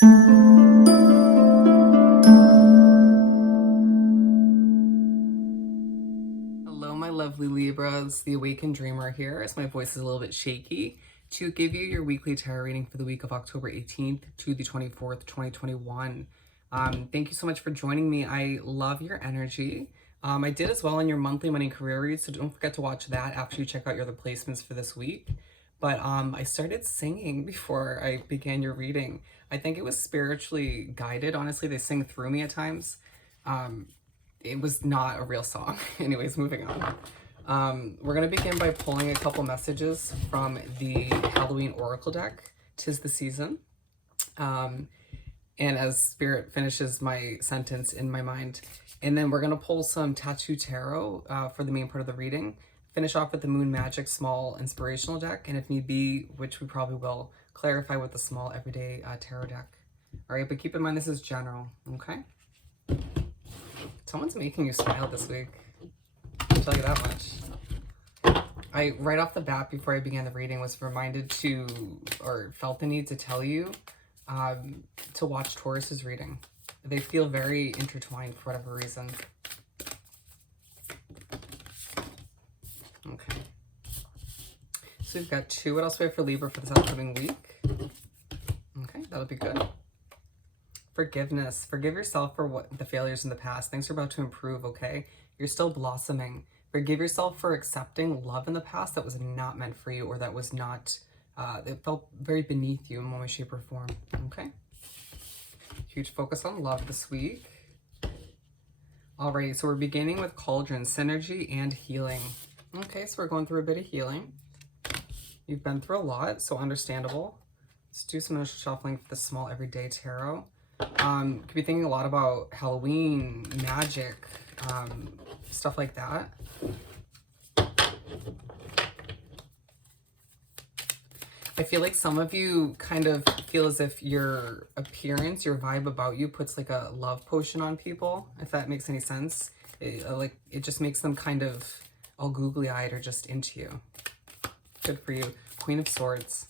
Hello, my lovely Libras. The Awakened Dreamer here, as my voice is a little bit shaky, to give you your weekly tarot reading for the week of October 18th to the 24th, 2021. Thank you so much for joining me. I love your energy. I did as well in your monthly money career read, so don't forget to watch that after you check out your other placements for this week. But I started singing before I began your reading. I think it was spiritually guided. Honestly, they sing through me at times. It was not a real song. Anyways, moving on. We're going to begin by pulling a couple messages from the Halloween Oracle deck, 'Tis the Season. And as Spirit finishes my sentence in my mind. And then we're going to pull some Tattoo Tarot for the main part of the reading. Finish off with the Moon Magic Small Inspirational deck. And if need be, which we probably will, clarify with the small Everyday Tarot deck. All right, but keep in mind this is general, okay? Someone's making you smile this week. I'll tell you that much. I, right off the bat, before I began the reading, was reminded to, or felt the need to tell you to watch Taurus's reading. They feel very intertwined for whatever reason. Okay. So we've got two. What else do we have for Libra for this upcoming week? Okay, that'll be good. Forgiveness. Forgive yourself for what the failures in the past. Things are about to improve, okay? You're still blossoming. Forgive yourself for accepting love in the past that was not meant for you, or that was not, it felt very beneath you in one way, shape, or form, okay? Huge focus on love this week. Alrighty, so we're beginning with Cauldron, Synergy and Healing. Okay, so we're going through a bit of healing. You've been through a lot, so understandable. Let's do some initial shuffling for the small Everyday Tarot. Could be thinking a lot about Halloween, magic, stuff like that. I feel like some of you kind of feel as if your appearance, your vibe about you puts like a love potion on people, if that makes any sense. It just makes them kind of all googly-eyed or just into you. Good for you. Queen of Swords.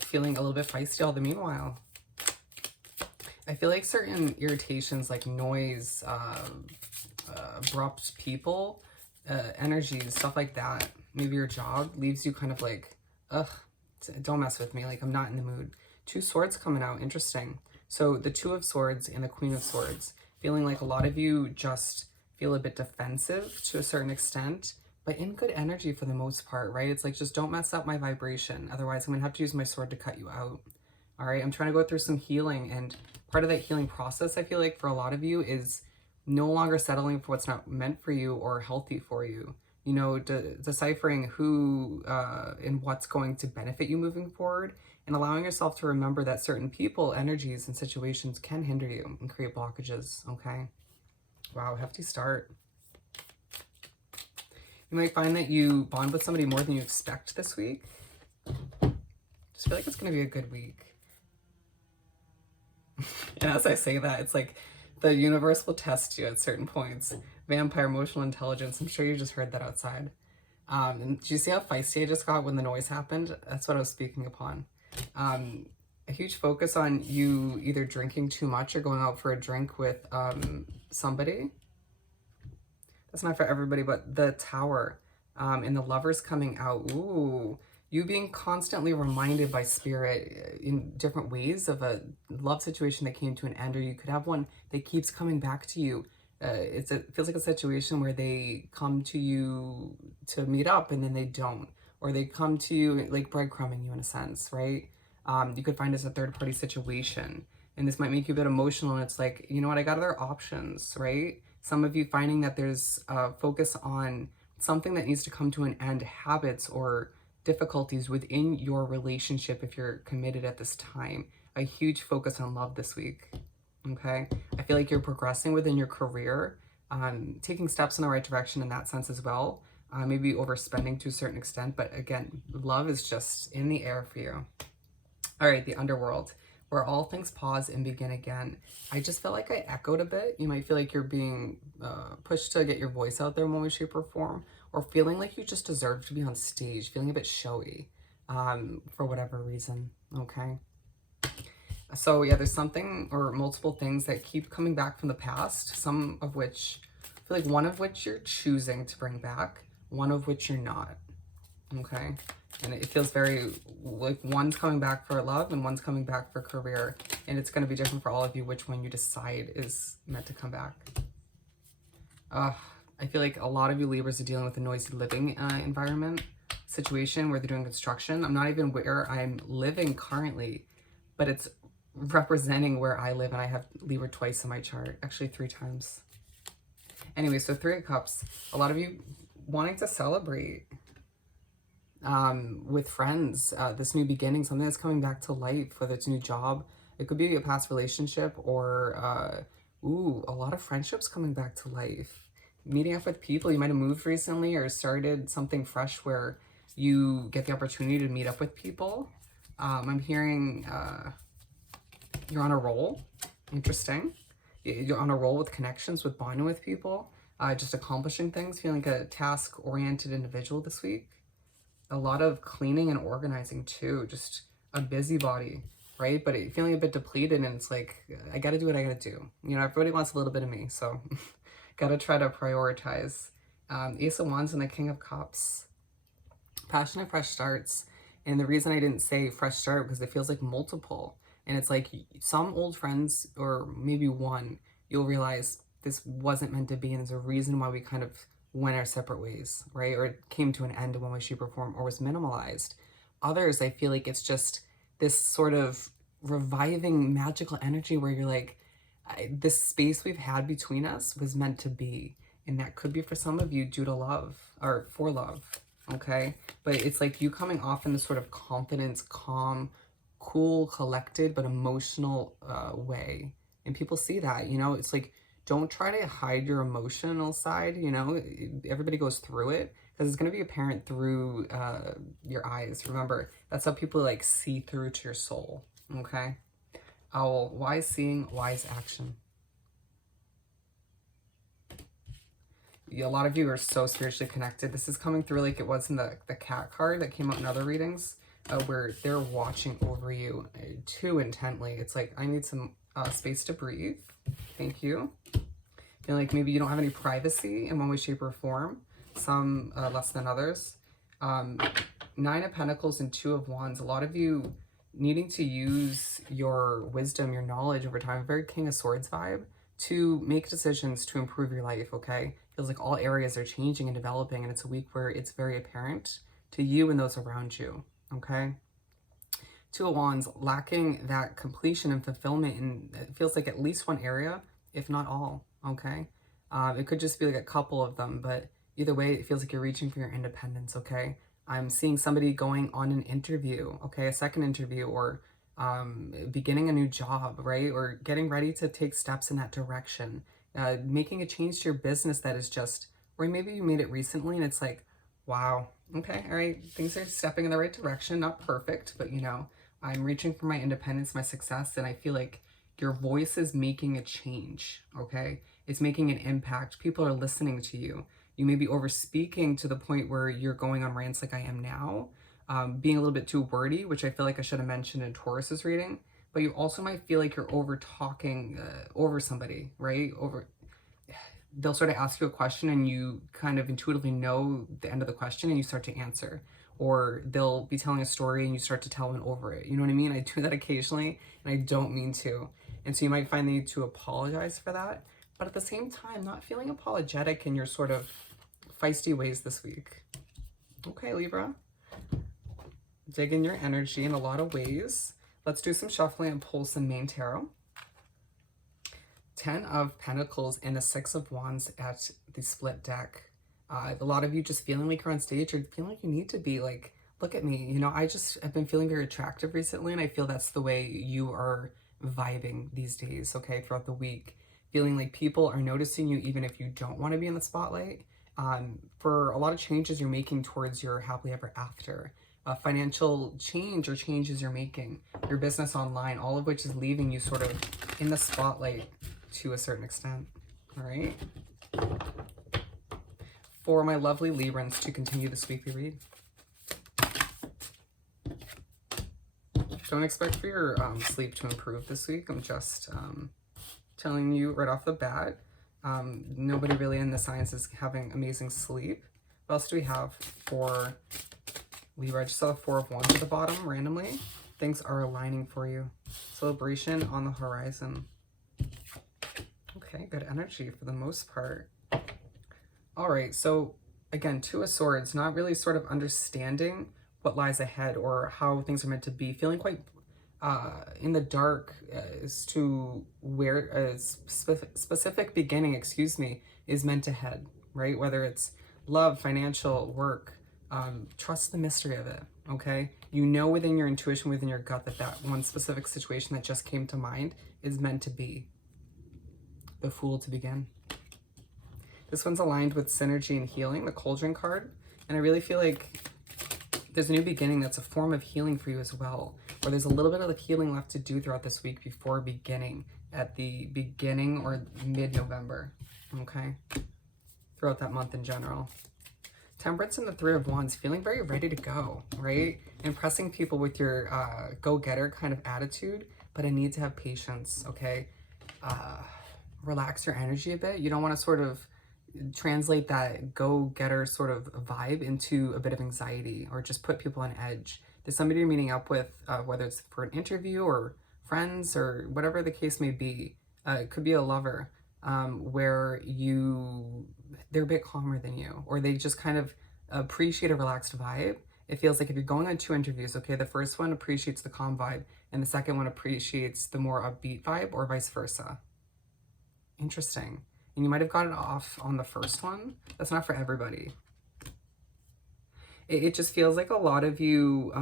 Feeling a little bit feisty all the meanwhile. I feel like certain irritations like noise, abrupt people, energies, stuff like that, maybe your job leaves you kind of like, ugh, don't mess with me, like I'm not in the mood. Two Swords coming out, interesting. So the Two of Swords and the Queen of Swords, feeling like a lot of you just feel a bit defensive to a certain extent, but in good energy for the most part, right? It's like, just don't mess up my vibration. Otherwise, I'm gonna have to use my sword to cut you out. All right, I'm trying to go through some healing, and part of that healing process, I feel like for a lot of you, is no longer settling for what's not meant for you or healthy for you. You know, deciphering who and what's going to benefit you moving forward, and allowing yourself to remember that certain people, energies, and situations can hinder you and create blockages, okay? Wow, hefty start. You might find that you bond with somebody more than you expect this week. Just feel like it's going to be a good week. And as I say that, it's like the universe will test you at certain points. Vampire emotional intelligence. I'm sure you just heard that outside. And do you see how feisty I just got when the noise happened? That's what I was speaking upon. A huge focus on you either drinking too much or going out for a drink with somebody. That's not for everybody, but the Tower and the Lovers coming out. Ooh. You being constantly reminded by Spirit in different ways of a love situation that came to an end, or you could have one that keeps coming back to you. It feels like a situation where they come to you to meet up and then they don't, or they come to you like breadcrumbing you in a sense, right? You could find this a third-party situation, and this might make you a bit emotional, and it's like, you know what, I got other options, right? Some of you finding that there's a focus on something that needs to come to an end, habits or difficulties within your relationship if you're committed at this time. A huge focus on love this week, okay? I feel like you're progressing within your career, taking steps in the right direction in that sense as well. Maybe overspending to a certain extent, but again, love is just in the air for you. All right, the Underworld, where all things pause and begin again. I just felt like I echoed a bit. You might feel like you're being pushed to get your voice out there in one way, shape, or form, or feeling like you just deserve to be on stage, feeling a bit showy for whatever reason, okay? So yeah, there's something or multiple things that keep coming back from the past, some of which, I feel like one of which you're choosing to bring back, one of which you're not, okay? And it feels very like one's coming back for love and one's coming back for career. And it's going to be different for all of you which one you decide is meant to come back. I feel like a lot of you Libras are dealing with a noisy living environment situation where they're doing construction. I'm not even where I'm living currently, but it's representing where I live, and I have Libra twice in my chart, actually 3 times. Anyway, so 3 of Cups, a lot of you wanting to celebrate with friends, this new beginning, something that's coming back to life, whether it's a new job, it could be a past relationship, or a lot of friendships coming back to life. Meeting up with people, you might have moved recently or started something fresh where you get the opportunity to meet up with people. I'm hearing you're on a roll. Interesting. You're on a roll with connections, with bonding with people, just accomplishing things, feeling like a task-oriented individual this week. A lot of cleaning and organizing too, just a busybody, right? But feeling a bit depleted, and it's like, I gotta do what I gotta do. You know, everybody wants a little bit of me, so gotta try to prioritize. Ace of Wands and the King of Cups. Passionate fresh starts. And the reason I didn't say fresh start, because it feels like multiple. And it's like some old friends, or maybe one, you'll realize this wasn't meant to be, and there's a reason why we kind of went our separate ways, right? Or it came to an end in one way, shape, or form, or was minimalized. Others, I feel like it's just this sort of reviving magical energy where you're like, this space we've had between us was meant to be. And that could be for some of you due to love, or for love, okay? But it's like you coming off in this sort of confidence, calm, cool, collected, but emotional way. And people see that, you know, it's like, don't try to hide your emotional side, you know, everybody goes through it, because it's going to be apparent through your eyes. Remember, that's how people like see through to your soul, okay? Owl, wise seeing, wise action. A lot of you are so spiritually connected. This is coming through like it was in the cat card that came out in other readings, where they're watching over you too intently. It's like, I need some space to breathe. Thank you. Feel like maybe you don't have any privacy in one way, shape, or form. Some less than others. 9 of Pentacles and 2 of Wands. A lot of you needing to use your wisdom, your knowledge over time, very King of Swords vibe, to make decisions to improve your life, okay? Feels like all areas are changing and developing, and it's a week where it's very apparent to you and those around you, okay? 2 of Wands, lacking that completion and fulfillment, and it feels like at least one area, if not all, okay? It could just be like a couple of them, but either way, it feels like you're reaching for your independence, okay? I'm seeing somebody going on an interview, okay, a second interview, or beginning a new job, right? Or getting ready to take steps in that direction. Making a change to your business that is just, or maybe you made it recently and it's like, wow, okay, all right, things are stepping in the right direction, not perfect, but you know, I'm reaching for my independence, my success, and I feel like your voice is making a change, okay? It's making an impact. People are listening to you. You may be over speaking to the point where you're going on rants like I am now, being a little bit too wordy, which I feel like I should have mentioned in Taurus's reading, but you also might feel like you're over talking over somebody, right? They'll sort of ask you a question and you kind of intuitively know the end of the question and you start to answer. Or they'll be telling a story and you start to tell one over it. You know what I mean? I do that occasionally and I don't mean to. And so you might find the need to apologize for that. But at the same time, not feeling apologetic in your sort of feisty ways this week. Okay, Libra. Dig in your energy in a lot of ways. Let's do some shuffling and pull some main tarot. 10 of Pentacles and the 6 of Wands at the split deck. A lot of you just feeling like you're on stage or feeling like you need to be like, look at me. You know, I've been feeling very attractive recently, and I feel that's the way you are vibing these days, okay, throughout the week. Feeling like people are noticing you even if you don't want to be in the spotlight. For a lot of changes you're making towards your happily ever after. Financial change or changes you're making. Your business online, all of which is leaving you sort of in the spotlight to a certain extent, all right? For my lovely Librans to continue this weekly read. Don't expect for your sleep to improve this week. I'm just telling you right off the bat. Nobody really in the science is having amazing sleep. What else do we have for Libra? I just saw the Four of Wands at the bottom randomly. Things are aligning for you. Celebration on the horizon. Okay, good energy for the most part. All right, so again, Two of Swords, not really sort of understanding what lies ahead or how things are meant to be, feeling quite in the dark as to where a specific beginning, is meant to head, right? Whether it's love, financial, work, trust the mystery of it, okay? You know within your intuition, within your gut, that that one specific situation that just came to mind is meant to be. The Fool to begin. This one's aligned with synergy and healing, the Cauldron card. And I really feel like there's a new beginning that's a form of healing for you as well, where there's a little bit of the healing left to do throughout this week before beginning at the beginning or mid-November, okay? Throughout that month in general. Temperance and the Three of Wands, feeling very ready to go, right? Impressing people with your go-getter kind of attitude, but I need to have patience, okay? Relax your energy a bit. You don't want to sort of translate that go-getter sort of vibe into a bit of anxiety or just put people on edge. There's somebody you're meeting up with, whether it's for an interview or friends or whatever the case may be. It could be a lover where they're a bit calmer than you, or they just kind of appreciate a relaxed vibe. It feels like if you're going on 2 interviews, okay, the first one appreciates the calm vibe and the second one appreciates the more upbeat vibe, or vice versa. Interesting. And you might have gotten off on the first one. That's not for everybody. It just feels like a lot of you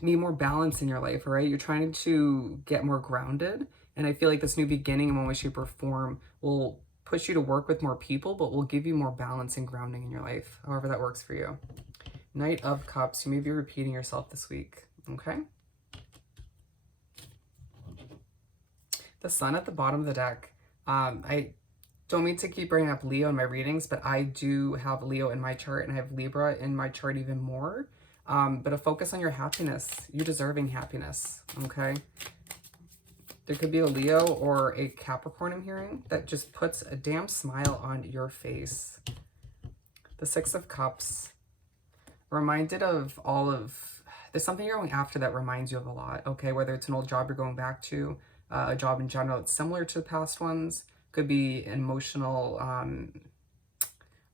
need more balance in your life, right? You're trying to get more grounded. And I feel like this new beginning in one way, shape, or form will push you to work with more people, but will give you more balance and grounding in your life, however that works for you. Knight of Cups. You may be repeating yourself this week, okay? The Sun at the bottom of the deck. I don't mean to keep bringing up Leo in my readings, but I do have Leo in my chart and I have Libra in my chart even more. But a focus on your happiness. You're deserving happiness, okay? There could be a Leo or a Capricorn I'm hearing that just puts a damn smile on your face. The Six of Cups. Reminded of there's something you're going after that reminds you of a lot, okay? Whether it's an old job you're going back to, a job in general that's similar to the past ones. Could be an emotional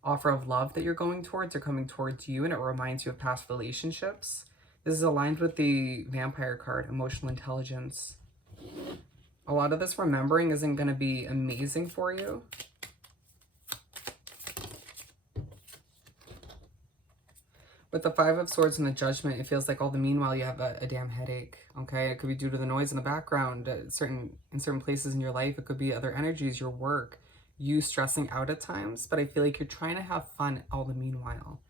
offer of love that you're going towards or coming towards you, and it reminds you of past relationships. This is aligned with the Vampire card, emotional intelligence. A lot of this remembering isn't going to be amazing for you. With the Five of Swords and the Judgment, it feels like all the meanwhile you have a damn headache, okay? It could be due to the noise in the background in certain places in your life. It could be other energies, your work, you stressing out at times, but I feel like you're trying to have fun all the meanwhile,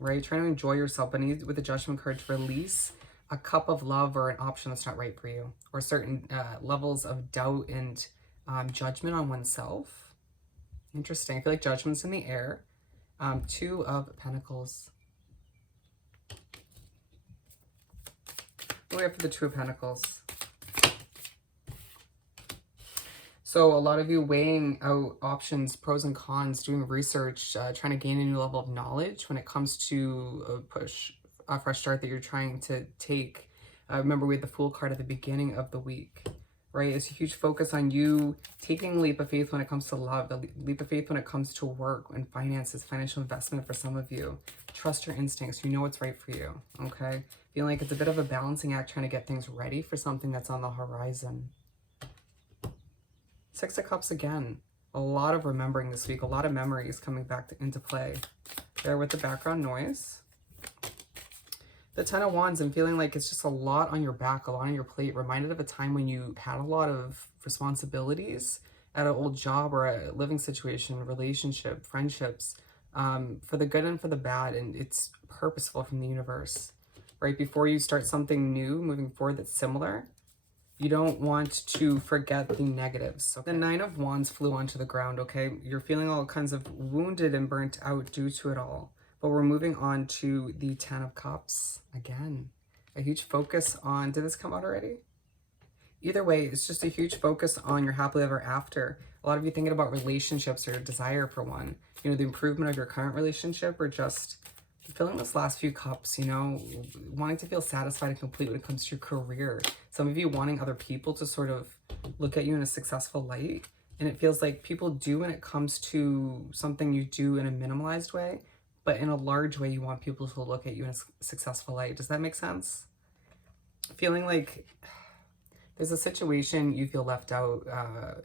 right? Trying to enjoy yourself, but need with the Judgment card to release a cup of love or an option that's not right for you, or certain levels of doubt and judgment on oneself. Interesting. I feel like Judgment's in the air. Two of Pentacles. What do we have for the Two of Pentacles? So a lot of you weighing out options, pros and cons, doing research, trying to gain a new level of knowledge when it comes to a fresh start that you're trying to take. Remember, we had the Fool card at the beginning of the week, right? It's a huge focus on you taking a leap of faith when it comes to love, the leap of faith when it comes to work and finances, financial investment for some of you. Trust your instincts. You know what's right for you, okay? Feeling like it's a bit of a balancing act, trying to get things ready for something that's on the horizon. Six of Cups again. A lot of remembering this week. A lot of memories coming back into play. There with the background noise. The Ten of Wands, I'm feeling like it's just a lot on your back, a lot on your plate. Reminded of a time when you had a lot of responsibilities at an old job or a living situation, relationship, friendships, for the good and for the bad. And it's purposeful from the universe. Right before you start something new, moving forward that's similar, you don't want to forget the negatives. Okay? The Nine of Wands flew onto the ground, okay? You're feeling all kinds of wounded and burnt out due to it all. But we're moving on to the Ten of Cups again. A huge focus on, did this come out already? Either way, it's just a huge focus on your happily ever after. A lot of you thinking about relationships or desire for one. You know, the improvement of your current relationship, or just filling this last few cups, you know, wanting to feel satisfied and complete when it comes to your career. Some of you wanting other people to sort of look at you in a successful light. And it feels like people do when it comes to something you do in a minimalized way, but in a large way, you want people to look at you in a successful light. Does that make sense? Feeling like there's a situation you feel left out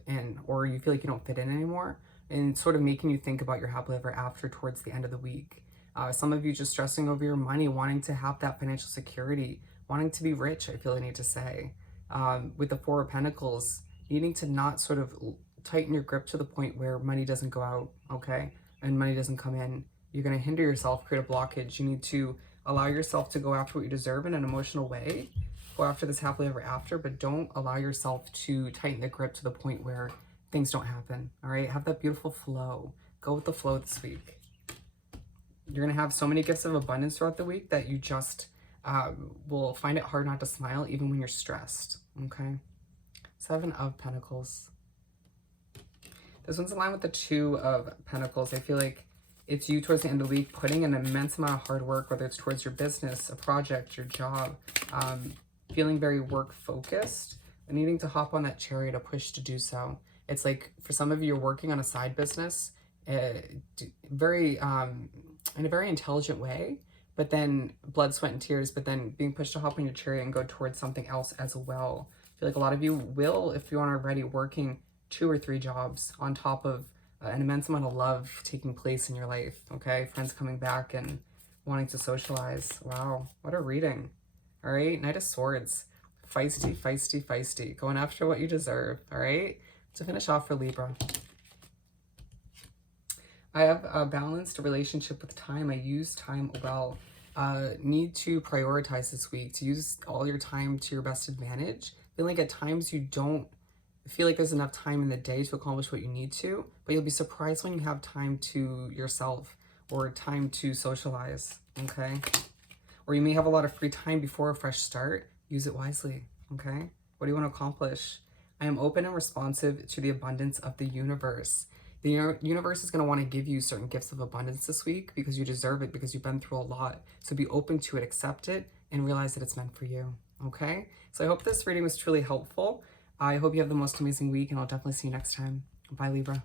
in, or you feel like you don't fit in anymore, and sort of making you think about your happily ever after towards the end of the week. Some of you just stressing over your money, wanting to have that financial security, wanting to be rich, I feel I need to say. With the Four of Pentacles, needing to not sort of tighten your grip to the point where money doesn't go out, okay? And money doesn't come in. You're going to hinder yourself, create a blockage. You need to allow yourself to go after what you deserve in an emotional way. Go after this happily ever after, but don't allow yourself to tighten the grip to the point where things don't happen, all right? Have that beautiful flow. Go with the flow this week. You're going to have so many gifts of abundance throughout the week that you just will find it hard not to smile even when you're stressed, okay? Seven of Pentacles. This one's in line with the Two of Pentacles. I feel like it's you towards the end of the week putting in an immense amount of hard work, whether it's towards your business, a project, your job, feeling very work focused and needing to hop on that chariot, a push to do so. It's like for some of you, you're working on a side business very in a very intelligent way, but then blood, sweat, and tears, but then being pushed to hop on your chariot and go towards something else as well. I feel like a lot of you will, if you aren't already, working 2 or 3 jobs on top of an immense amount of love taking place in your life, okay? Friends coming back and wanting to socialize. Wow, what a reading. All right, Knight of Swords. Feisty, feisty, feisty. Going after what you deserve, all right? To finish off for Libra. I have a balanced relationship with time. I use time well. Need to prioritize this week, to use all your time to your best advantage. Feeling like at times you don't feel like there's enough time in the day to accomplish what you need to, but you'll be surprised when you have time to yourself or time to socialize, okay? Or you may have a lot of free time before a fresh start. Use it wisely, okay? What do you want to accomplish? I am open and responsive to the abundance of the universe. The universe is going to want to give you certain gifts of abundance this week because you deserve it, because you've been through a lot. So be open to it, accept it, and realize that it's meant for you, okay? So I hope this reading was truly helpful. I hope you have the most amazing week, and I'll definitely see you next time. Bye, Libra.